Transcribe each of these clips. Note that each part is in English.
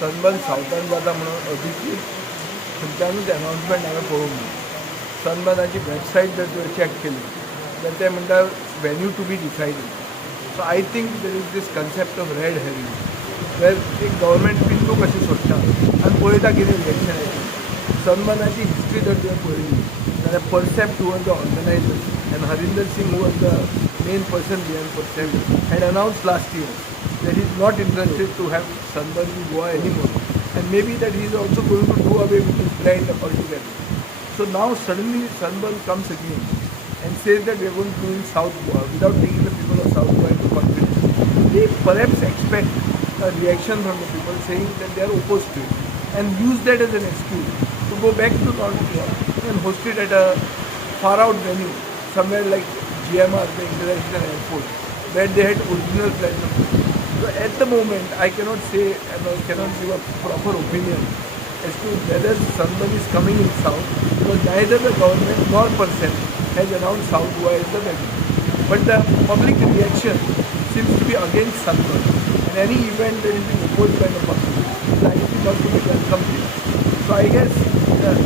Sunburn सावथान जाता म्हणून Abhijit थंयच्यानूच announcement हांवें पळोवंक ना. सनबर्नाची वेबसायट जर तुवें चॅक केली जाल्यार ते म्हणटा venue to be decided. So I think there is this concept of red herring where एक गव्हर्मेंट पिल्लू कशें सोडटा आनी पळयता कितें रिएक्शन येता. सनबर्नाची हिस्ट्री जर तुवें पळयली जाल्यार Percept who was the organiser and Harinder Singh who was the main person behind Percept had announced last year that he is not interested to have Sunburn in Goa anymore, and maybe that he is also going to do away with his brand altogether. So now suddenly Sunburn comes again and says that we are going to do in South Goa without taking the people of South Goa into confidence. They perhaps expect a reaction from the people saying that they are opposed to it and use that as an excuse to go back to North Goa and host it at a far out venue somewhere like GMR, the International Airport, where they had original plans. So at the moment, I cannot say and I cannot give a proper opinion as to whether Sunburn is coming in South, because neither the government nor person has announced South Goa as the venue. But the public reaction seems to be against Sunburn, and any event that is being opposed by the public is likely not to be welcomed here. So I guess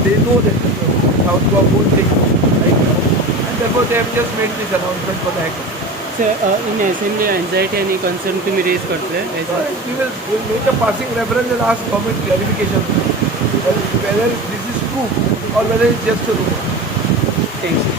they know that South Goa won't take place right now, and therefore they have just made this announcement for the heck of it. in assembly anxiety and concern तुम्ही raise करतोय We will make a passing reference and ask government clarification whether this is true or whether it's just a rumor. Thank you.